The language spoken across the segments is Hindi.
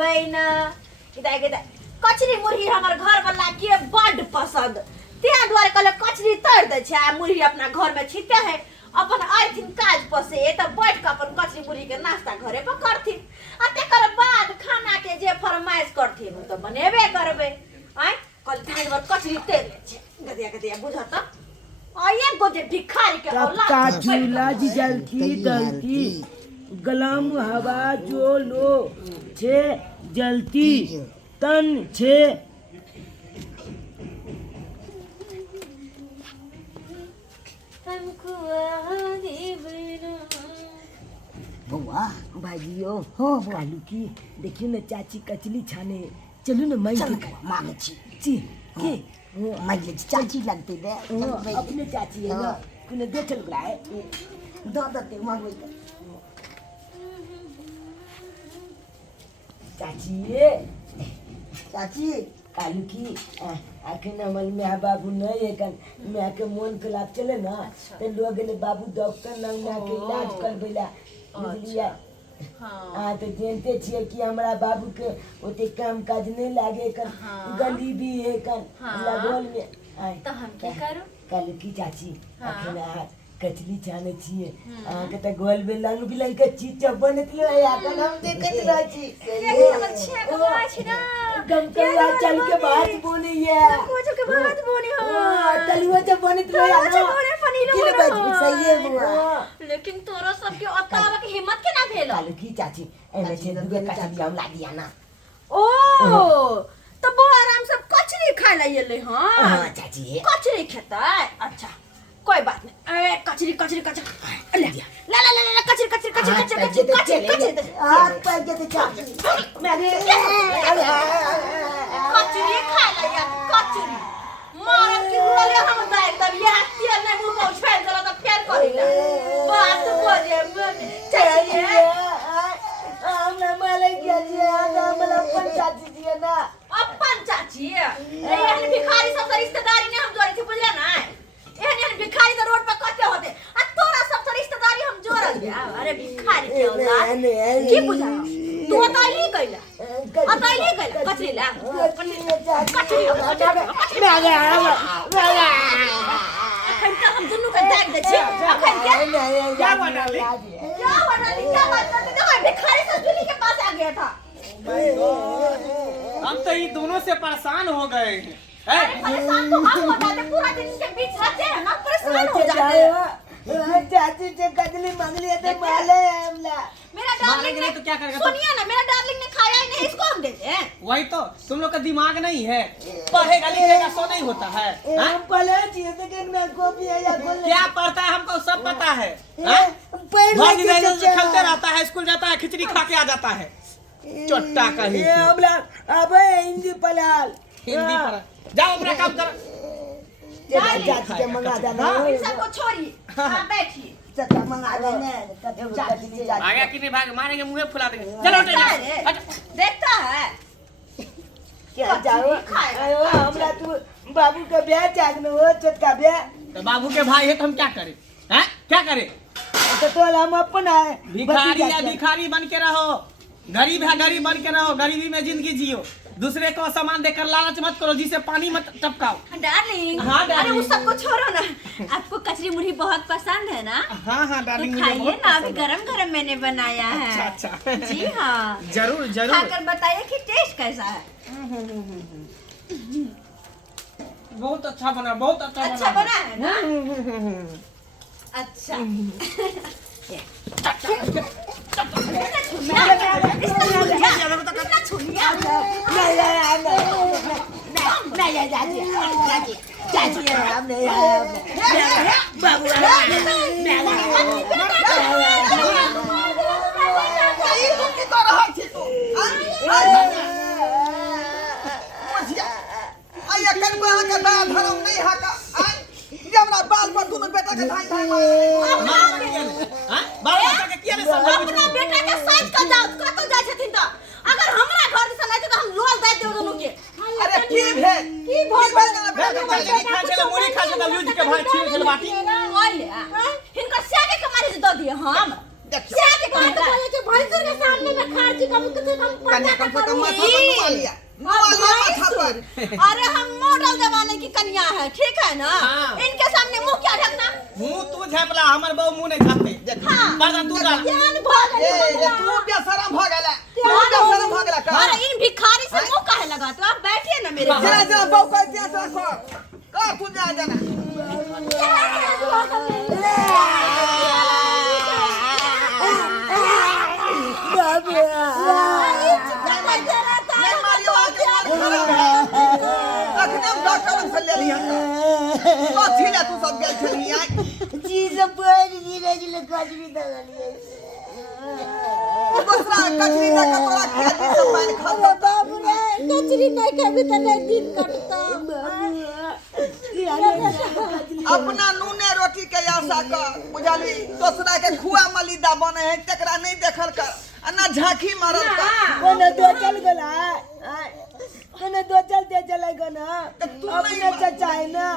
बहन इता कचरी मुर्गी हमर घर वाला के बड़ पसंद ते द्वारे कहले कचरी तर दे छै मुर्गी अपना घर में छिटे है अपन आइथिन काज पसे त बैठ के अपन कचरी मुर्गी के नाश्ता घरे पर करथिन आ तेकर बाद खाना के जे फरमाइश करथिन त बनेबे करबे आय कल धान पर कचरी तेल छै गदिया बुझत आ एक गो जे भिखारी के औलाद का झूला जी जलती दलती गलम हवा जो लो छे जलती तन छे बुआ भाइयों हो कालू की देखियो ना चाची कचली छाने चलो ना मैं मांगे ची के मैं चाची लगती दे अपने चाची है ना कुने देखल गए दो दते मांगे चाची कालू की आखिर अमल में बाबू नहीं है कन मैं के मन के लाभ चले ना तो लोग ले बाबू डॉक्टर लंग ना के इलाज कर बेला बुझलिए हाँ तो जानते छिए कि हमरा बाबू के ओते काम काज नहीं लागे कन गली भी है कन लगोल में तो हम क्या करू कालू की चाची आखिर आज कचली छाने छिए के त गोल में लंग भी लंग के चीज बनत ले या कन हम देखत रह छी ये हमर छे को अछि ना गम के चल के बात बोनी है कुछ के बात बोनी हो तलुआ जब बनत ले या अच्छा बोले फनीलो किले बात सही है बुआ लेकिन तोरा सब के अतावा के हिम्मत के ना भेलो कालू की चाची एमे छे दुबे कचली हम लागिया ना ओ तो बो आराम से कचरी खा ले हां हां चाची कचरी खेता अच्छा कोई बात नहीं ए कचरी ले ला ला ला कचरी हाथ पैर के चाची मेरे कचरी खा लिया कचरी मारम की रोले हम दा एकदम ये तेल ने मुंह में फेर देला तो फेर करिला बात बोले चाहिए हम ना माले क्या जी हम ना पंचायत जी ना अपन चाची एहन भिखारी सब रिश्तेदारी ने हम जोड़ी थी बुझला ना एहन भिखारी तो रोड पे कते होते आ तोरा सब रिश्तेदारी हम जोड़ल गया अरे भिखारी के औलाद की बुझा तू अतैली कैला कचरी ला कचरी मैं आ गया अखन तक हम दुनू के देख दे छी अखन क्या बनाली क्या बात करते देखो भिखारी सब चुनी के पास आ गया था हम तो ये दोनों से परेशान हो गए हैं परेशान तो हम हो जाते पूरा दिन इनके बीच रहते हैं ना परेशान हो जाते हैं चाची से कचली मांग लिया तो माले हमला मेरा डार्लिंग ने तो क्या करेगा सुनिए ना मेरा डार्लिंग ने खाया ही नहीं इसको हम दे दें वही तो तुम लोग का दिमाग नहीं है पढ़ेगा लिखेगा सो नहीं होता है हम पढ़े चाहिए लेकिन मैं कॉपी है या खोल क्या पढ़ता है हमको सब पता है खेलते रहता है स्कूल जाता है खिचड़ी खा के आ जाता है चोट्टा कहीं हमला अबे हिंदी पढ़ाल हिंदी पढ़ा जाओ अपना काम करो चाची के मंगा देना इन सबको छोड़िए आप बैठिए चाचा मंगा देने चाची आगे कि नहीं भाग मारेंगे मुंह फुला देंगे चलो देखता है क्या जाओ हमरा तू बाबू का ब्याह चाहने हो छोटका ब्याह तो बाबू के भाई है तो हम क्या करें हैं क्या करें तो हम अपन है भिखारी या भिखारी बन के रहो गरीब है गरीब बन के रहो गरीबी में जिंदगी जियो दूसरे को सामान देकर लालच मत करो जिसे पानी मत टपकाओ डार्लिंग हाँ, अरे उस सबको छोड़ो ना आपको कचरी मुर्गी बहुत पसंद है ना हाँ डार्लिंग तो खाइए ना अभी गरम मैंने बनाया है अच्छा जी हाँ जरूर खाकर बताइए कि टेस्ट कैसा है बहुत अच्छा बना बहुत अच्छा बना है ना अच्छा बाल पर दोनों बेटा के धाई धाई अपना बेटा के साइज का जाओ कतो जाय छथिन त अगर हमरा घर से नहीं तो हम लोल दे देव दोनों के अरे की भे खा चला मुरी खा चला लूज के भाई छील छल बाटी ओले हिनकर सागे के मारे द दिए हम सागे के मारे बोले के भैंसुर के सामने में खारची कब कितने हम कन्या पता कम से कम करूंगी। माथा पर नुआ लिया। नुआ लिया माथा पर। अरे हम मॉडल जमाने की कन्या है, ठीक है ना? हाँ। इनके सामने मुंह क्या ढकना? मुंह तू झापला, हमर बहू मुंह नहीं झापते। हाँ। पर्दा तू डाल। ज्ञान भोग ए ये तू बेशरम हो गेला। तू बेशरम हो गेला का? अरे इन भिखारी से मुंह काहे लगाते हो? आप बैठिए ना मेरे जरा पास। जरा बहु कर दिया रखो। कर तू जा जाना। नहीं मारियो आके मार खड़ा। अखने डॉक्टर से ले लिया। तो छिले तू सब गेल छली आई। दूसरा कचरी दे के तोरा खेती से पानी खा सकता। कचरी नहीं कभी तो नहीं दिन कटता। अपना नूने रोटी के आशा कर बुझाली दूसरा के खुआ मलिदा बने है तेकरा नहीं देखल कर अन्ना झांकी मारल कर कोने दो चल गला कोने दो चल दे चले गना तू अपने नहीं चाचा है ना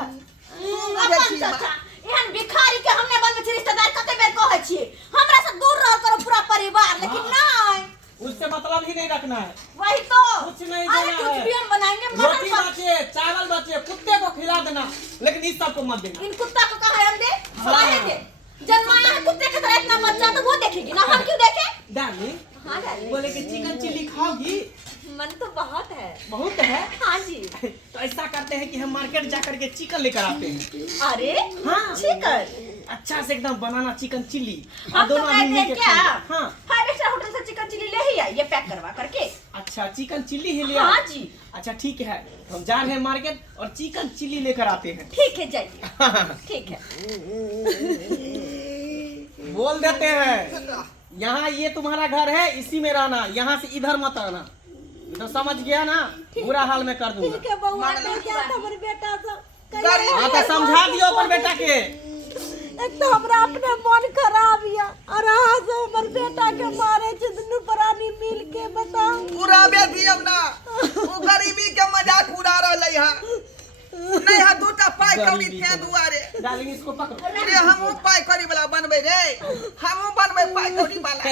अपन चाचा एहन भिखारी के हमने बन में रिश्तेदार कते बेर कहै छी हमरा से दूर रह करो पूरा परिवार, लेकिन नहीं, उससे मतलब ही नहीं रखना है। वही तो कुछ नहीं अरे देना कुछ है। भी हम बनाएंगे रोटी मटन बचे, चावल बचे, कुत्ते को खिला देना, लेकिन इस सबको मत देना। इन कुत्ता को कहा है हम दे हाँ। काहे दे? जन्माया है कुत्ते की तरह इतना बच्चा तो वो देखेगी ना, हम क्यों देखें? डार्लिंग हाँ डार्लिंग, बोले कि चिकन चिल्ली खाओगी? मन तो बहुत है। बहुत है। हाँ जी। तो ऐसा करते हैं कि हम मार्केट जाकर के चिकन लेकर आते हैं। अरे हाँ। चिकन अच्छा से एकदम बनाना चिकन चिल्ली। हम तो दोनों आदमी कहते हैं मिलके क्या खाएंगे। हाँ। 5 स्टार होटल से चिकन चिल्ली ले ही आइए पैक करवा करके। अच्छा चिकन चिल्ली ही लिया। हाँ जी। अच्छा ठीक है, हम जा रहे हैं मार्केट और चिकन चिल्ली लेकर आते हैं। ठीक है जाइए, ठीक है। बोल देते हैं यहाँ ये तुम्हारा घर है, इसी में रहना, यहाँ से इधर मत आना। तो समझ गया ना? बुरा हाल में कर दूंगा। ठीक है बउआ, तो क्या हमर बेटा सब गाड़ी हाँ तो समझा दियो अपन बेटा के। एक तो हमरा अपने मन खराब या और अहाँ से हमर बेटा के मारे छै दुनू प्राणी मिल के, बताओ। पूरा बेटी अपना वो गरीबी के मजाक उड़ा रहले है नहीं है दूटा पाई कौड़ी थे दुआरे डार्लिंग इसको पकड़ो। रे हमहू पाई कौड़ी वाला बनबे रे हमहू बनबे पाई कौड़ी वाला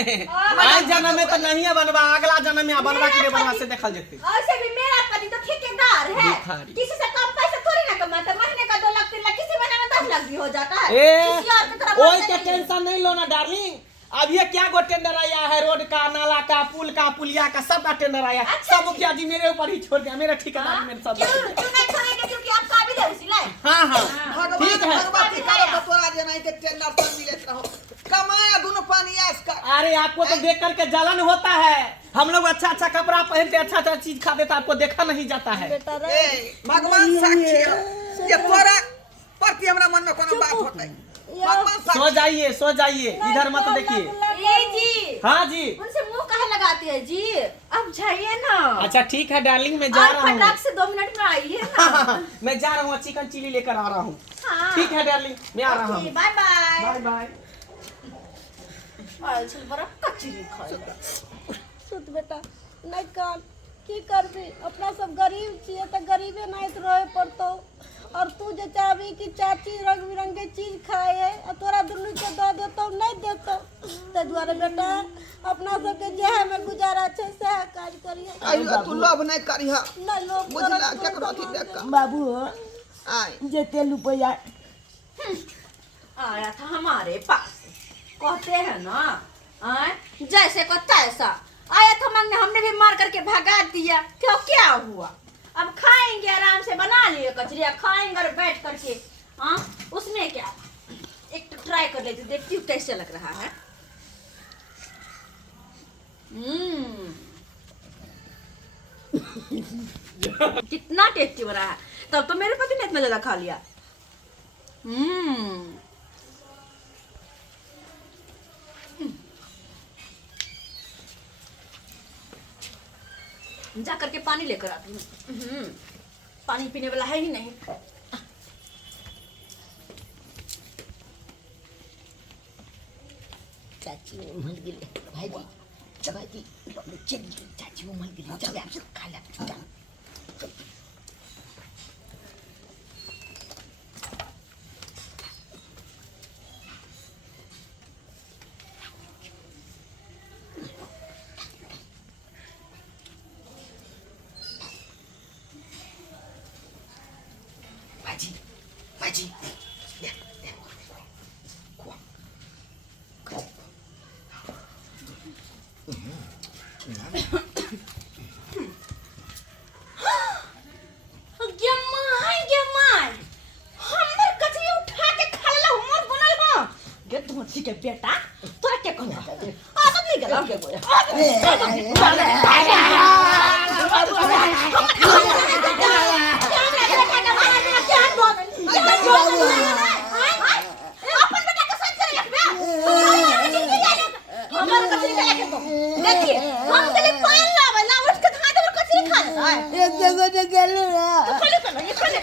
आज जन्म में तो नहीं है बनवा, अगला जन्म में बनवा के लिए बनवा से देखल जेते। ऐसे भी मेरा पति तो ठेकेदार है, भिखारी। किसी से कम पैसा थोड़ी ना कमाता, महीने का 2 लाख 3 लाख, किसी महीने में 10 लाख भी हो जाता है। किसी और की तरह ओए बनते का नहीं। टेंशन नहीं लो ना डार्लिंग। अब ये क्या गो टेंडर आया है, रोड का, नाला का, पुल का, पुलिया का, सब का टेंडर आया। अच्छा सब मुखिया जी मेरे ऊपर ही छोड़ दिया, मेरे ठेकेदार मेरे सब। क्यों नहीं छोड़ेंगे? क्योंकि आप काबिल है उसी लायक। हाँ हाँ भगवान ठीक है। भगवती करो तो तोरा जे नहीं के टेंडर पर मिलत रहो कमाया दोनों पानी आस कर अरे आपको तो देख करके जलन होता है। हम लोग अच्छा अच्छा कपड़ा पहनते, अच्छा अच्छा चीज खाते, तो आपको देखा नहीं जाता है। ए भगवान साक्षी है ये तोरा प्रति हमरा मन में कोनो बात होतै भगवान सो साक्षी जाइए सो जाइए, इधर मत देखिए। ये जी, हाँ जी। उनसे मुंह काहे लगाते हैं जी? अब जाइए ना। अच्छा ठीक है डार्लिंग, मैं जा और रहा हूँ। फटाक से 2 मिनट में आइए ना। मैं जा रहा हूँ, चिकन चिल्ली लेकर आ रहा हूँ। हाँ। ठीक है डार्लिंग, मैं आ रहा हूँ। Bye bye. Bye bye. चल बड़ा कचरी खाएगा। सुत बेटा नहीं कर की करबी, अपना सब गरीब छिए तो गरीबे नहीं तो रहे पड़तो। और तू जे चाहबी कि चाची रंग बिरंग के चीज खाए और तोरा दुनू के दे देतो नहीं देतो, ते द्वारे बेटा अपना सब के जेह में गुजारा छै से काज करिए। आइयो तू लोभ नहीं करिह नहीं लोग बुझला केकरो अथी देख के बाबू आय जेते रुपया आया था हमारे पास, कहते हैं ना जैसे को तैसा। आया था मांगने, हमने भी मार करके भगा दिया, क्यों क्या हुआ? अब खाएंगे आराम से, बना लिए कचरिया, खाएंगे और बैठ करके। हाँ उसमें क्या, एक तो ट्राई कर लेती, देखती हूँ कैसे लग रहा है। कितना टेस्टी बना है, तब तो मेरे पति ने इतना ज्यादा खा लिया। जा करके पानी लेकर आती हूँ। पानी पीने वाला है ही नहीं। चाची मर गेले भाईजी भाईजी चल चाची मर गेले चल खाला चल जी के बेटा तोरा के कहना आदत नहीं गला के गोया अपन बेटा के सच करे रखबे हमर कचरी के लेके तो देखिए हम के लिए पाल लावे ला उठ के खा दे और कचरी खा ले एक जगह से गेलो ना खोले कर ये खोले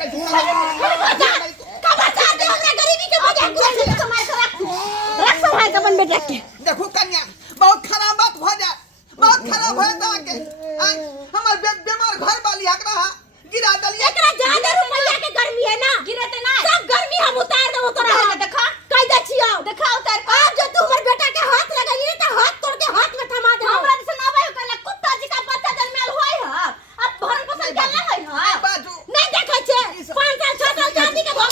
का बचा दे हमरा गरीबी के वजह कुछ कमाई कर रख संभाल अपन बेटा के देखो कन्या बहुत खराब बात हो जाए, बहुत खराब हो जाता के हमर बीमार घर वाली हकरा गिरा दलिए एकरा ज्यादा रुपया के गर्मी है ना गिरते ना सब गर्मी हम उतार देबो तोरा देखा कह दे छियो देखा उतार आज जो तू हमर बेटा के हाथ लगाई त हाथ तोड़ के हाथ में थमा दे हमरा से ना भाई कहला कुत्ता जी का बच्चा जन्मेल होय ह अब भरण पोषण करना है ह बाजू नहीं देखै छे 5 साल 6 साल शादी के भोग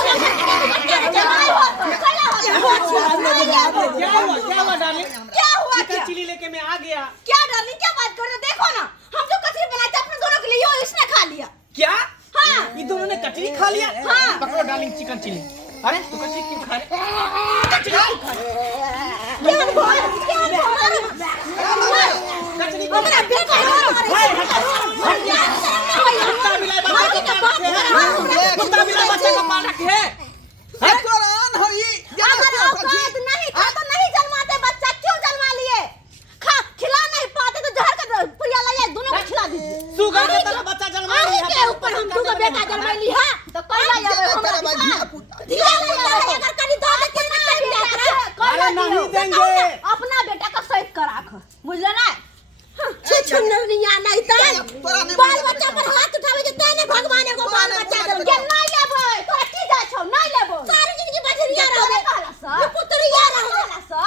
क्या हुआ डार्लिंग? क्या हुआ चिकन चिली लेके मैं आ गया। क्या डार्लिंग क्या बात कर रहे हो देखो ना हम जो कचरी बनाए थे अपने दोनों के लिए यो इसने खा लिया क्या? हाँ। ये दोनों ने कचरी खा लिया? हाँ। पकड़ो डार्लिंग चिकन चिली। अरे तू कचरी क्यों खा रहे? कचरी क्यों खा रहे? क्या बोल कचरी क्यों हमरा बेटा कुत्ता बिलाई बच्चे को मार रखे। कुरान होई अगर औकात नहीं था तो नहीं जन्माते बच्चा क्यों जन्मा लिए खा खिला नहीं पाते तो जहर का पुरिया लाया दोनों को खिला दीजिए सुगर के तरह बच्चा जन्मा लिया के ऊपर हम तुमको बेटा जन्मा लिया तो कहिला यार हमरा दिया नहीं अगर कभी दो के ना अरे नहीं देंगे। अपना बेटा का सहित कर राख बुझले ना छुन्नरिया नहीं तो बाल बच्चा पर हाथ उठावे के तेने भगवान को बाल बच्चा दे के नहीं लेबो तोरा की जा छौ नहीं लेबो सारी जिंदगी बजरिया रहे कहला सा ये पुत्रिया रहला सा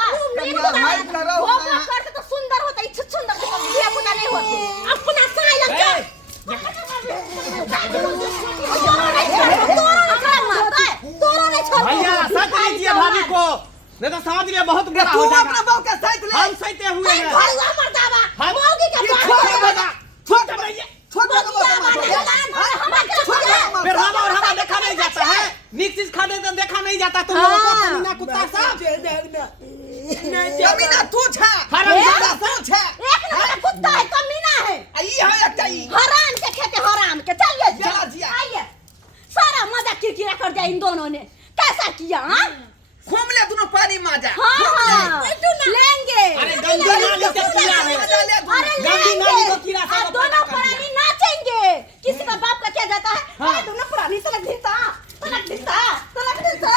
भाई करो वो करते तो सुंदर होता इच्छा सुंदर ये पुता नहीं होते अपना साई लग तोरा नहीं छोड़ भैया सच लीजिए भाभी को, नहीं तो समझ लिए बहुत बुरा तू हो अपना जाएगा। बहू के साथ ले हम सहते हुए हैं। भगवा मर्दावा हम मौगी के ये बात छोड़ बता छोड़ भैया छोड़ फिर हवा और हवा देखा नहीं जाता है। मिक्स चीज खाने तो देखा नहीं जाता तुम लोगों को कमीना कुत्ता सब। कमीना तू छा हरामजादा तू छा एक नंबर का कुत्ता है कमीना है आई है एक टाई हराम के खेते हराम के चलिए चला जिया। आइए सारा मजा किरकिरा कर दिया इन दोनों ने कैसा किया हाँ घूम ले दोनों पानी माजा हाँ लेंगे अरे गंदी नाली से किया है। अरे गंदी नाली लेंगे को कीड़ा सब अब दोनों प्राणी नाचेंगे किसी का बाप का क्या जाता है अरे दोनों प्राणी तलक ढीता तलक ढीता तलक ढीता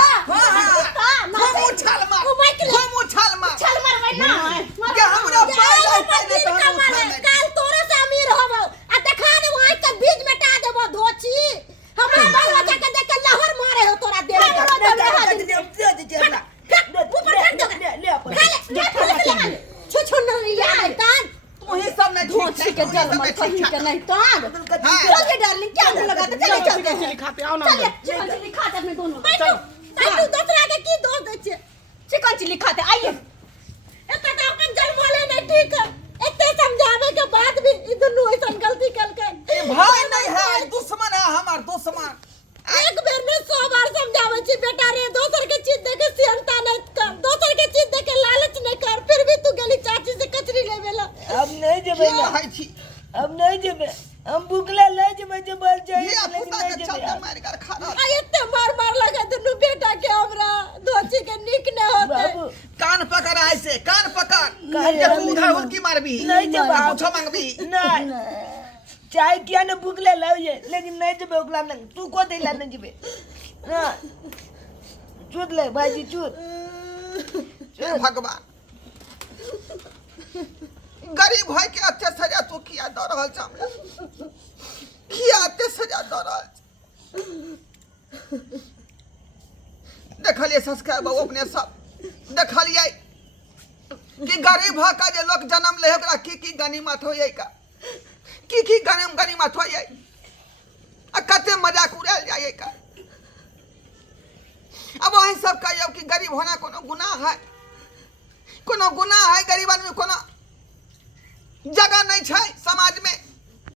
घूम उछाल मार घूम उछाल मार चल मर वैना क्या हमरा पाल है काल तोरे से अमीर होबो आ देखा ने वहां के बीच में टा देबो धोची हमरा बाल बच्चा के देख के लहर मारे हो तोरा देह ऊपर चढ़ दो छु छु नहीं यार तान तू ही सब नहीं धोची के जल मत कहीं के नहीं तान चलिए डार्लिंग क्या मुंह लगाते चलिए चिकन चलते चिली खाते आओ ना चलिए अंदर। चिकन चिली खाते अपने दोनों बैठो दूसरा के की दोस्त दे चिकन चिली खाते आइए एत तो अपन जन्म वाले नहीं ठीक है इतने समझावे के बाद भी ई दोनों ऐसा गलती कर के भाई नहीं है दुश्मन है हमार दुश्मन एक बेर में 100 बार समझावे छी बेटा रे दोसर के चीज देके सियनता नहीं कर दोसर के चीज देके लालच नहीं कर फिर भी तू गेली चाची से कचरी लेवेला अब नहीं जेबे क्या ना है छी अब नहीं जेबे हम भूखला ले जेबे जे बोल जाए ये लेकिन पुता नहीं के जेबे चलते मार कर खा रहा आ इतने मार लगा दोनों बेटा के हमरा धोची के निक न होते बाबू कान पकड़ ऐसे कान पकड़ कान ये पकड़। तू उधर उनकी मारबी नहीं जेबे पूछो मांगबी नहीं चाय किया ना भूखला लाओ ये लेकिन नहीं जेबे ओकला नहीं तू को देला नहीं जेबे ना चूत ले बाजी चूत हे भगवान गरीब है के अच्छे सजा तू किया दे रहल छ हमरा किया अच्छे सजा दे रहल छ देखलिए सब्सक्राइबर अपने सब देखलिए कि गरीब है का जे लोग जन्म ले ओकरा की गनीमत होय का की गनीमत होय आ कते मजाक उड़ायल जाय का अब वही सब कहियो कि गरीब होना कोनो गुनाह है, कोनो गुनाह है? गरीब आदमी कोनो जगह नहीं है समाज में।